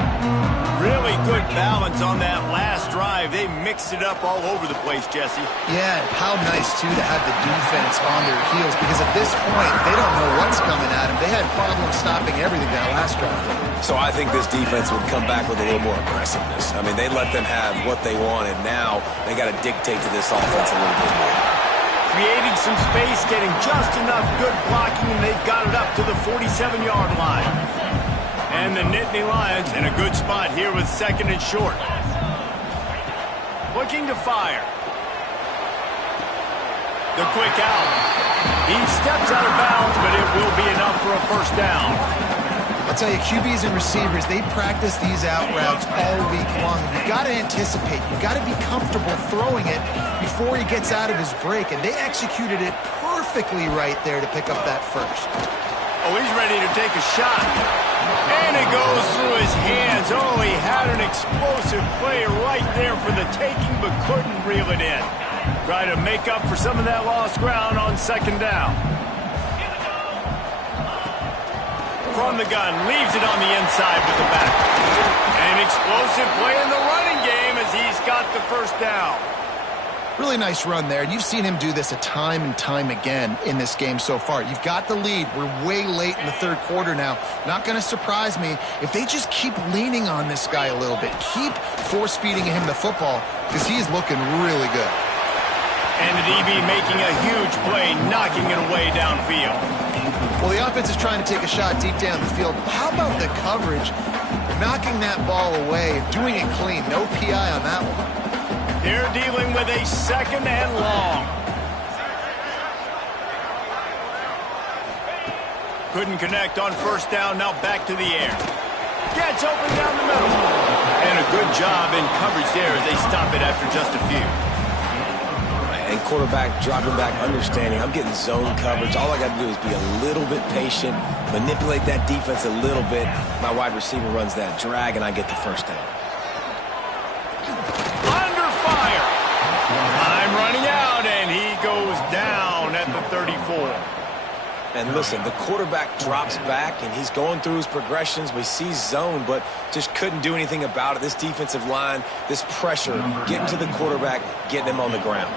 Really good balance on that last drive. They mixed it up all over the place, Jesse. Yeah, how nice, too, to have the defense on their heels, because at this point, they don't know what's coming at them. They had problems stopping everything that last drive. So I think this defense would come back with a little more aggressiveness. I mean, they let them have what they wanted. Now they got to dictate to this offense a little bit more. Creating some space, getting just enough good blocking, and they've got it up to the 47-yard line. And the Nittany Lions in a good spot here with second and short. Looking to fire. The quick out. He steps out of bounds, but it will be enough for a first down. I'll tell you, QBs and receivers, they practice these out routes all week long. You've got to anticipate. You've got to be comfortable throwing it before he gets out of his break. And they executed it perfectly right there to pick up that first. Oh, he's ready to take a shot. And it goes through his hands. Oh, he had an explosive play right there for the taking, but couldn't reel it in. Try to make up for some of that lost ground on second down. From the gun, leaves it on the inside with the back. An explosive play in the running game as he's got the first down. Really nice run there, and you've seen him do this a time and time again in this game so far. You've got the lead. We're way late in the third quarter now. Not going to surprise me if they just keep leaning on this guy a little bit. Keep force-feeding him the football because he is looking really good. And the DB making a huge play, knocking it away downfield. Well, the offense is trying to take a shot deep down the field. How about the coverage? Knocking that ball away, doing it clean. No PI on that one. They're dealing with a second and long. Couldn't connect on first down, now back to the air. Gets open down the middle. And a good job in coverage there as they stop it after just a few. And quarterback dropping back, understanding I'm getting zone coverage. All I got to do is be a little bit patient, manipulate that defense a little bit. My wide receiver runs that drag, and I get the first down. Under fire. Time running out, and he goes down at the 34. And listen, the quarterback drops back, and he's going through his progressions. We see zone, but just couldn't do anything about it. This defensive line, this pressure, getting to the quarterback, getting him on the ground.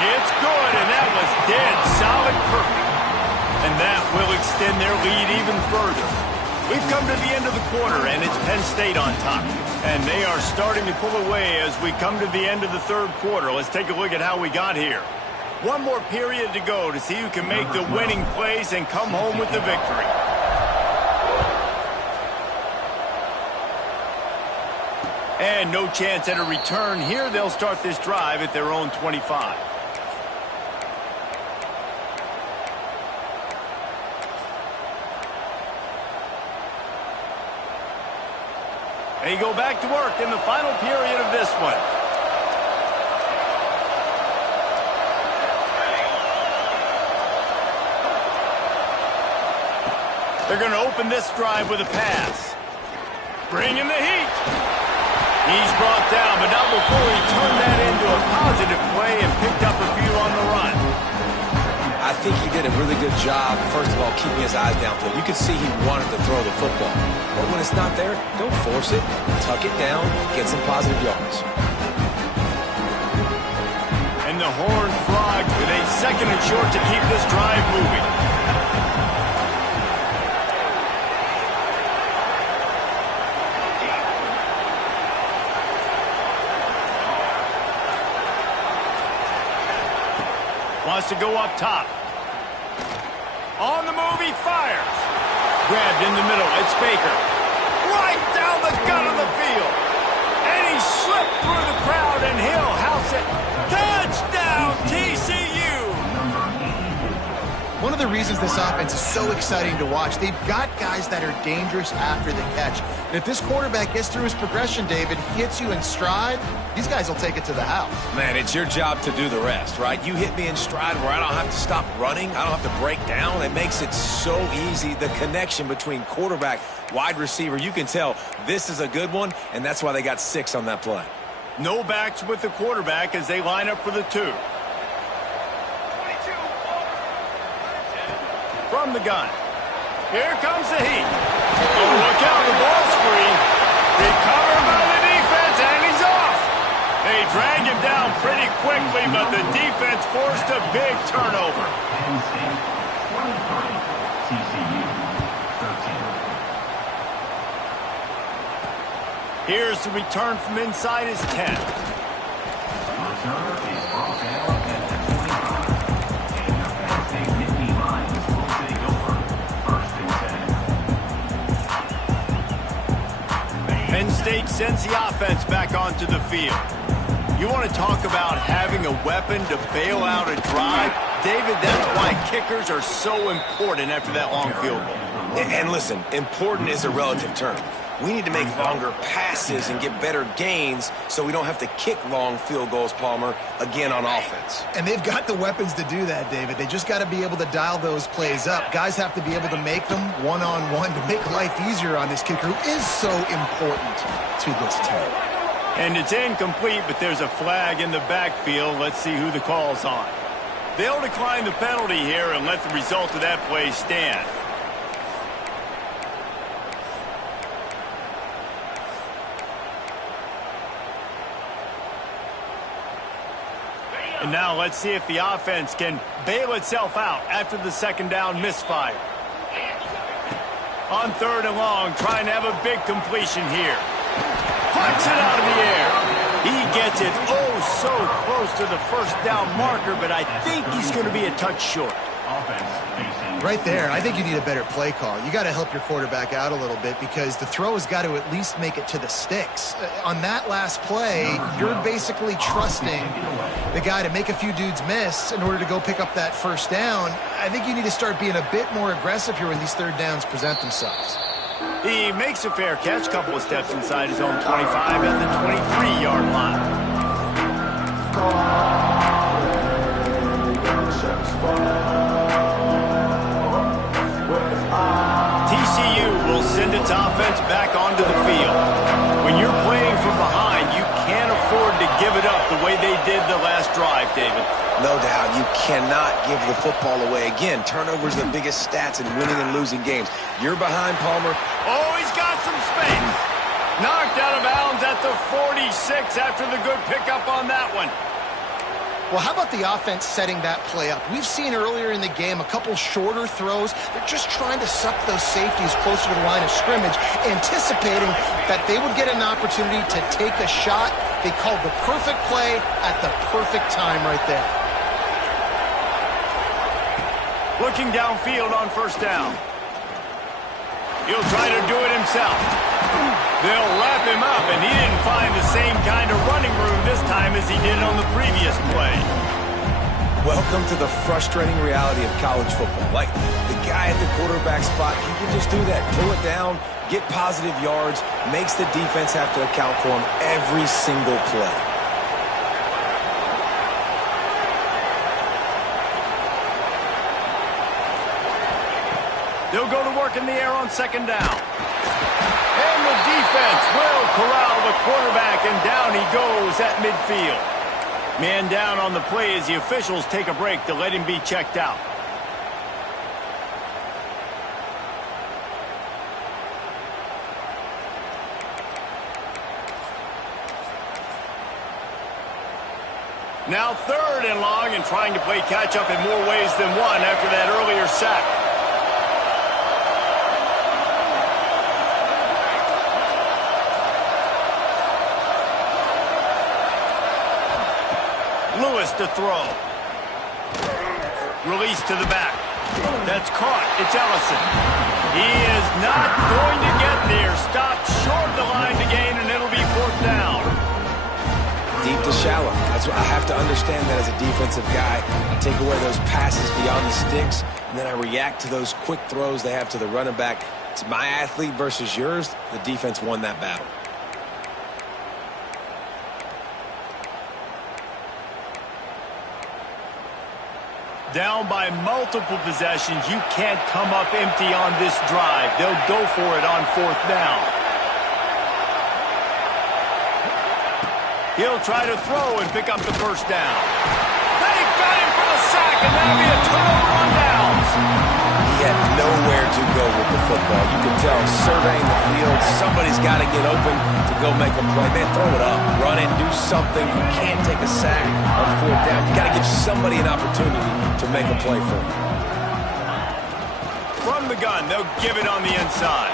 It's good, and that was dead solid perfect. And that will extend their lead even further. We've come to the end of the quarter, and it's Penn State on top. And they are starting to pull away as we come to the end of the third quarter. Let's take a look at how we got here. One more period to go to see who can make the winning plays and come home with the victory. And no chance at a return here. They'll start this drive at their own 25. They go back to work in the final period of this one. They're going to open this drive with a pass. Bringing the heat. He's brought down, but not before he turned that into a positive play and picked up a few on the run. I think he did a really good job, first of all, keeping his eyes downfield. You could see he wanted to throw the football. But when it's not there, don't force it. Tuck it down, get some positive yards. And the Horned Frogs with a second and short to keep this drive moving. Wants to go up top. On the move, he fires. Grabbed in the middle. It's Baker. Right down the gut of the field. And he slipped through the crowd, and he'll house it. Touchdown, TCU! One of the reasons this offense is so exciting to watch, they've got guys that are dangerous after the catch. And if this quarterback gets through his progression, David, hits you in stride, these guys will take it to the house. Man, it's your job to do the rest, right? You hit me in stride where I don't have to stop running. I don't have to break down. It makes it so easy. The connection between quarterback, wide receiver, you can tell this is a good one, and that's why they got 6 on that play. No backs with the quarterback as they line up for the 2. From the gun. Here comes the heat. Oh, look out, the ball's free. Recovered by the defense, and he's off. They drag him down pretty quickly, but the defense forced a big turnover. Here's the return from inside his 10. Penn State sends the offense back onto the field. You want to talk about having a weapon to bail out a drive? David, that's why kickers are so important after that long field goal. And listen, important is a relative term. We need to make longer passes and get better gains so we don't have to kick long field goals, Palmer, again on offense. And they've got the weapons to do that, David. They just got to be able to dial those plays up. Guys have to be able to make them one-on-one to make life easier on this kicker who is so important to this team. And it's incomplete, but there's a flag in the backfield. Let's see who the call's on. They'll decline the penalty here and let the result of that play stand. And now let's see if the offense can bail itself out after the second down misfire. On 3rd and long, trying to have a big completion here. Puts it out of the air. He gets it so close to the first down marker, but I think he's going to be a touch short. Right there, I think you need a better play call. You got to help your quarterback out a little bit because the throw has got to at least make it to the sticks. On that last play, you're basically trusting the guy to make a few dudes miss in order to go pick up that first down. I think you need to start being a bit more aggressive here when these 3rd downs present themselves. He makes a fair catch, couple of steps inside his own 25 at the 23-yard line. TCU will send its offense back onto the field. When you're playing from behind, you can't afford to give it up the way they did the last drive, David. No doubt, you cannot give the football away. Again, turnovers are the biggest stats in winning and losing games. You're behind, Palmer. Oh, he's got some space. Knocked out of bounds at the 46 after the good pickup on that one. Well, how about the offense setting that play up? We've seen earlier in the game a couple shorter throws. They're just trying to suck those safeties closer to the line of scrimmage, anticipating that they would get an opportunity to take a shot. They called the perfect play at the perfect time right there. Looking downfield on 1st down. He'll try to do it himself. They'll lap him up, and he didn't find the same kind of running room this time as he did on the previous play. Welcome to the frustrating reality of college football. Like, the guy at the quarterback spot, he can just do that. Pull it down, get positive yards, makes the defense have to account for him every single play. They'll go to work in the air on 2nd down. And the defense will corral the quarterback, and down he goes at midfield. Man down on the play as the officials take a break to let him be checked out. Now 3rd and long, and trying to play catch-up in more ways than one after that earlier sack. Lewis to throw. Release to the back. That's caught. It's Ellison. He is not going to get there. Stopped short of the line to gain, and it'll be 4th down. Deep to shallow. That's what I have to understand that as a defensive guy. I take away those passes beyond the sticks, and then I react to those quick throws they have to the running back. It's my athlete versus yours. The defense won that battle. Down by multiple possessions, you can't come up empty on this drive. They'll go for it on 4th down. He'll try to throw and pick up the 1st down. They got him for the sack, and that'll be a turnover on downs. He had nowhere to go with the football. You can tell, surveying the field, somebody's got to get open to go make a play. Man, throw it up, run it, do something. You can't take a sack on 4th down. You got to give somebody an opportunity to make a play for you. From the gun, they'll give it on the inside.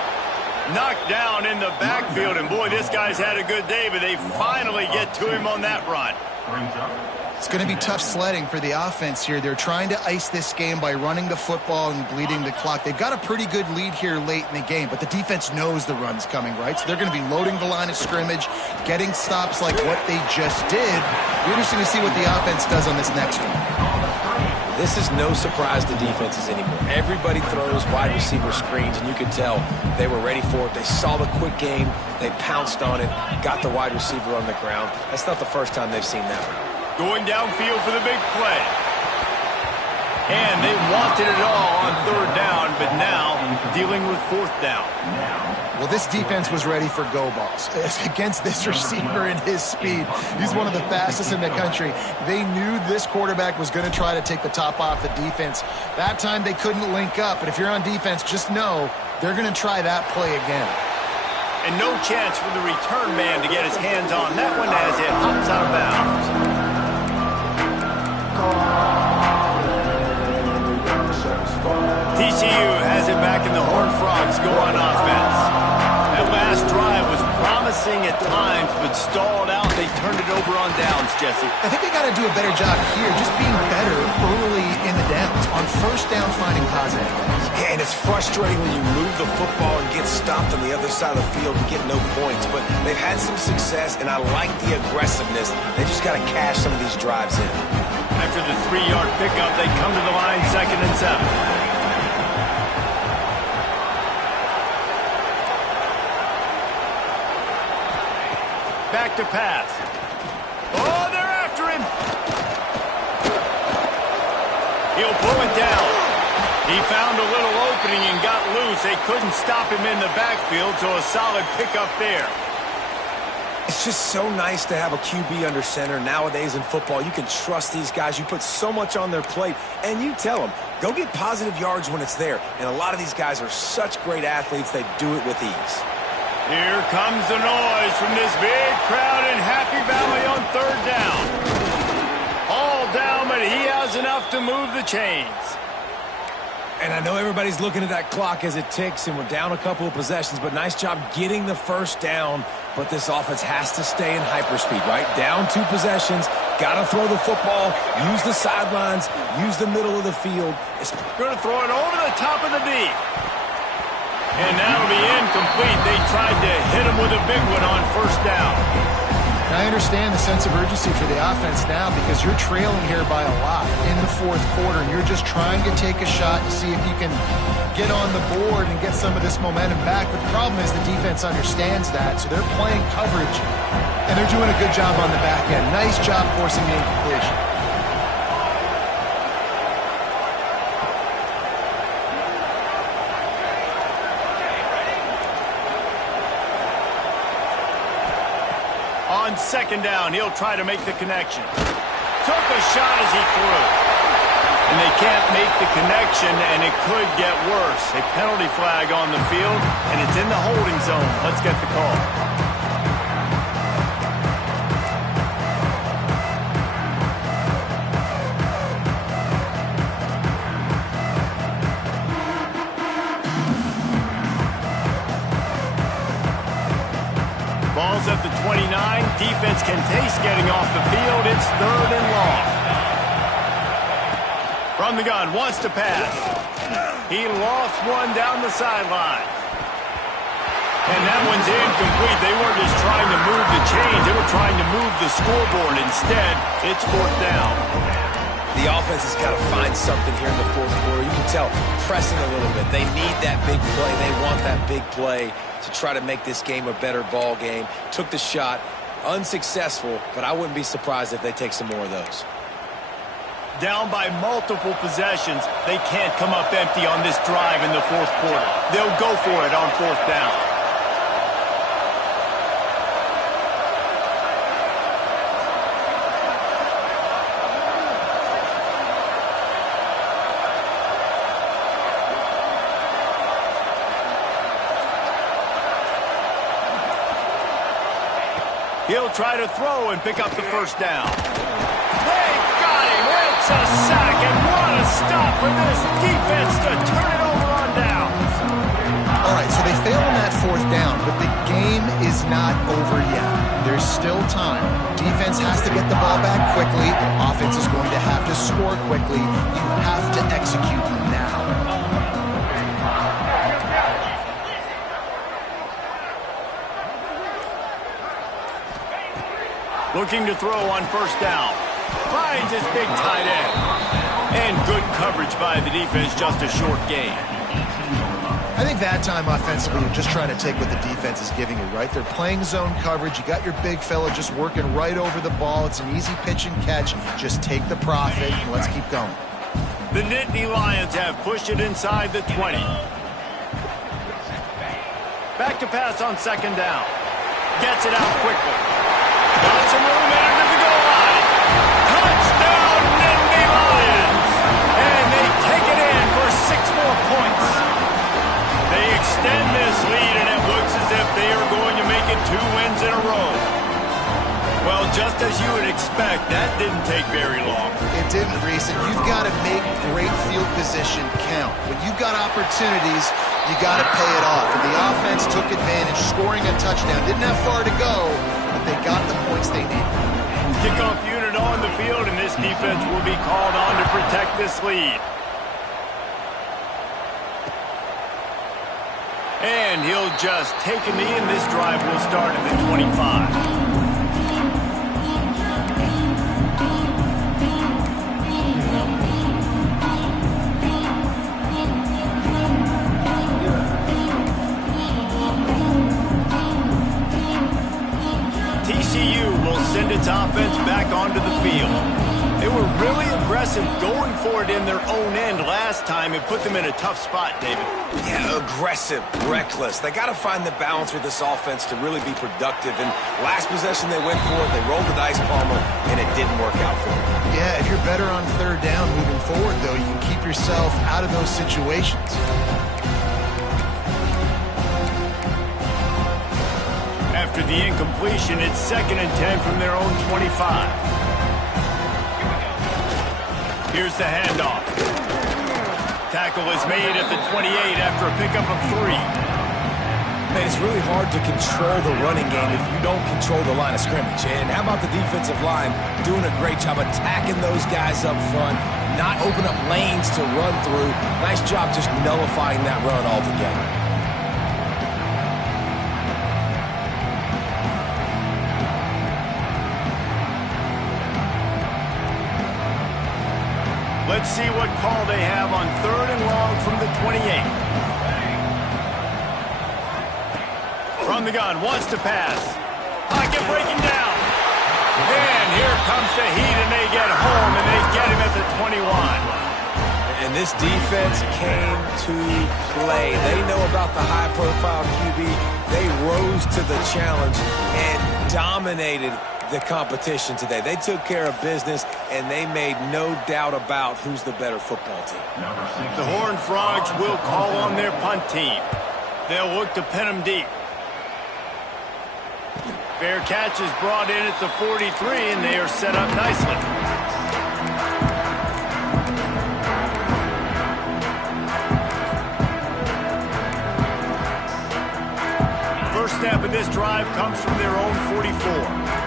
Knocked down in the backfield, and boy, this guy's had a good day, but they finally get to him on that run. It's going to be tough sledding for the offense here. They're trying to ice this game by running the football and bleeding the clock. They've got a pretty good lead here late in the game, but the defense knows the run's coming, right? So they're going to be loading the line of scrimmage, getting stops like what they just did. We're interesting to see what the offense does on this next one. This is no surprise to defenses anymore. Everybody throws wide receiver screens, and you can tell they were ready for it. They saw the quick game. They pounced on it, got the wide receiver on the ground. That's not the first time they've seen that one. Going downfield for the big play. And they wanted it all on 3rd down, but now dealing with 4th down. Well, this defense was ready for go balls against this receiver and his speed. He's one of the fastest in the country. They knew this quarterback was going to try to take the top off the defense. That time they couldn't link up, but if you're on defense, just know they're going to try that play again. And no chance for the return man to get his hands on that one as it hops out of bounds. TCU has it back, and the Horned Frogs go on offense. That last drive was promising at times, but stalled out. They turned it over on downs, Jesse. I think they got to do a better job here, just being better early in the downs. On 1st down, finding positive plays. Yeah, and it's frustrating when you move the football and get stopped on the other side of the field and get no points. But they've had some success, and I like the aggressiveness. They just got to cash some of these drives in. After the 3-yard pickup, they come to the line 2nd and 7. Back to pass. Oh, they're after him. He'll pull it down. He found a little opening and got loose. They couldn't stop him in the backfield, so a solid pickup there. It's just so nice to have a QB under center. Nowadays in football, you can trust these guys. You put so much on their plate, and you tell them, go get positive yards when it's there. And a lot of these guys are such great athletes, they do it with ease. Here comes the noise from this big crowd in Happy Valley on 3rd down. All down, but he has enough to move the chains. And I know everybody's looking at that clock as it ticks, and we're down a couple of possessions, but nice job getting the 1st down. But this offense has to stay in hyperspeed, right? Down 2 possessions, got to throw the football, use the sidelines, use the middle of the field. It's going to throw it over the top of the deep. And that'll be incomplete. They tried to hit him with a big one on 1st down. I understand the sense of urgency for the offense now because you're trailing here by a lot in the 4th quarter, and you're just trying to take a shot to see if you can get on the board and get some of this momentum back. But the problem is the defense understands that, so they're playing coverage, and they're doing a good job on the back end. Nice job forcing the incompletion. On 2nd down, he'll try to make the connection. Took a shot as he threw. And they can't make the connection, and it could get worse. A penalty flag on the field, and it's in the holding zone. Let's get the call. Ball's at the 29. Defense can taste getting off the field. It's 3rd and long. From the gun, wants to pass. He lost one down the sideline. And that one's incomplete. They weren't just trying to move the chains. They were trying to move the scoreboard. Instead, it's 4th down. The offense has got to find something here in the 4th quarter. You can tell pressing a little bit. They need that big play. They want that big play to try to make this game a better ball game. Took the shot. Unsuccessful, but I wouldn't be surprised if they take some more of those. Down by multiple possessions, they can't come up empty on this drive in the 4th quarter. They'll go for it on 4th down. He'll try to throw and pick up the 1st down. They got him. It's a sack, and what a stop for this defense to turn it over on downs. All right, so they fail on that 4th down, but the game is not over yet. There's still time. Defense has to get the ball back quickly. Offense is going to have to score quickly. You have to execute now. Looking to throw on 1st down. Finds his big tight end. And good coverage by the defense, just a short gain. I think that time offensively, you're just trying to take what the defense is giving you, right? They're playing zone coverage. You got your big fella just working right over the ball. It's an easy pitch and catch. Just take the profit and let's keep going. The Nittany Lions have pushed it inside the 20. Back to pass on 2nd down. Gets it out quickly. Got some room into the goal line. Touchdown, Nittany Lions! And they take it in for 6 more points. They extend this lead, and it looks as if they are going to make it 2 wins in a row. Well, just as you would expect, that didn't take very long. It didn't, Reese, and you've got to make great field position count. When you've got opportunities, you got to pay it off. And the offense took advantage, scoring a touchdown. Didn't have far to go. They got the points they need. Kickoff unit on the field, and this defense will be called on to protect this lead. And he'll just take a knee, and this drive will start at the 25. Send its offense back onto the field. They were really aggressive going for it in their own end last time and put them in a tough spot, David. Yeah, aggressive, reckless. They got to find the balance with this offense to really be productive. And last possession they went for it, they rolled the dice, Palmer, and it didn't work out for them. Yeah, if you're better on 3rd down moving forward, though, you can keep yourself out of those situations. After the incompletion, it's 2nd and 10 from their own 25. Here's the handoff. Tackle is made at the 28 after a pickup of 3. Man, it's really hard to control the running game if you don't control the line of scrimmage. And how about the defensive line doing a great job attacking those guys up front, not open up lanes to run through. Nice job just nullifying that run altogether. Let's see what call they have on 3rd and long from the 28. From the gun, wants to pass. Pocket breaking down. And here comes the heat, and they get home, and they get him at the 21. And this defense came to play. They know about the high-profile QB. They rose to the challenge and dominated the competition today. They took care of business, and they made no doubt about who's the better football team. The Horned Frogs will call on their punt team. They'll look to pin them deep. Fair catch is brought in at the 43, and they are set up nicely. First snap of this drive comes from their own 44.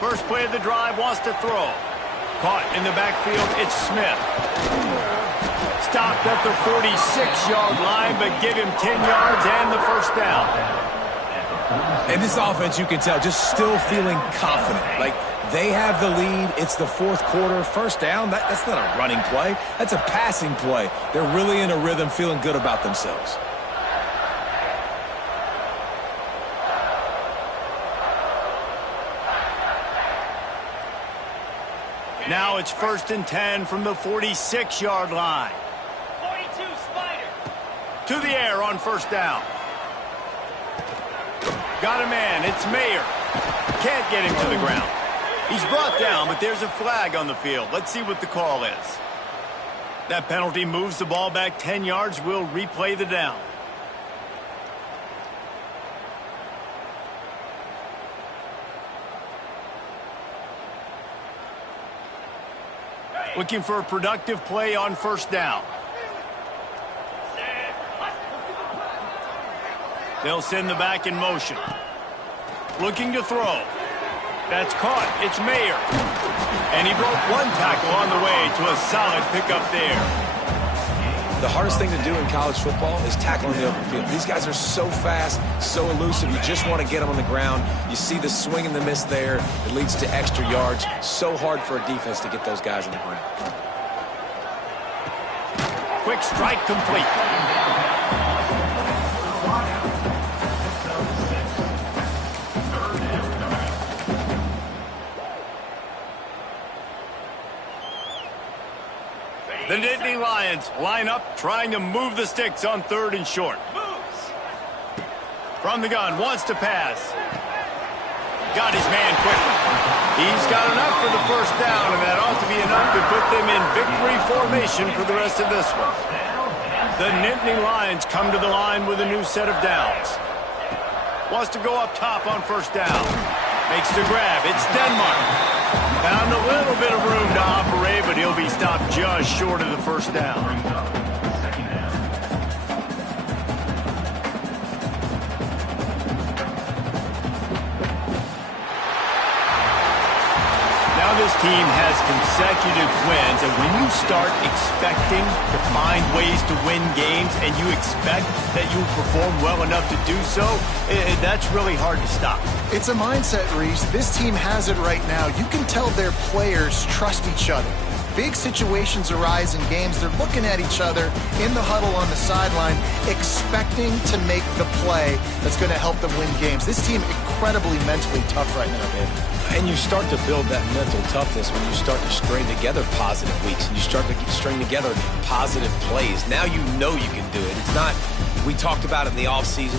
First play of the drive, wants to throw. Caught in the backfield, it's Smith. Stopped at the 46-yard line, but give him 10 yards and the first down. And this offense, you can tell, just still feeling confident. Like, they have the lead. It's the fourth quarter. First down, that's not a running play. That's a passing play. They're really in a rhythm, feeling good about themselves. Now it's 1st and 10 from the 46-yard line. 42, Spider. To the air on first down. Got a man. It's Mayer. Can't get him to the ground. He's brought down, but there's a flag on the field. Let's see what the call is. That penalty moves the ball back 10 yards. We'll replay the down. Looking for a productive play on first down. They'll send the back in motion. Looking to throw. That's caught. It's Mayer. And he broke one tackle on the way to a solid pickup there. The hardest thing to do in college football is tackling the open field. These guys are so fast, so elusive. You just want to get them on the ground. You see the swing and the miss there. It leads to extra yards. So hard for a defense to get those guys on the ground. Quick strike complete. The Nittany Lions line up, trying to move the sticks on 3rd and short. From the gun, wants to pass. Got his man quickly. He's got enough for the first down, and that ought to be enough to put them in victory formation for the rest of this one. The Nittany Lions come to the line with a new set of downs. Wants to go up top on first down. Makes the grab. It's Denmark. Found a little bit of room to operate, but he'll be stopped just short of the first down. Now this team has consecutive wins, and when you start expecting to find ways to win games and you expect that you'll perform well enough to do so, that's really hard to stop. It's a mindset, Reese. This team has it right now. You can tell their players trust each other. Big situations arise in games. They're looking at each other in the huddle on the sideline, expecting to make the play that's going to help them win games. This team incredibly mentally tough right now, David. And you start to build that mental toughness when you start to string together positive weeks and you start to string together positive plays. Now you know you can do it. It's not, we talked about it in the offseason.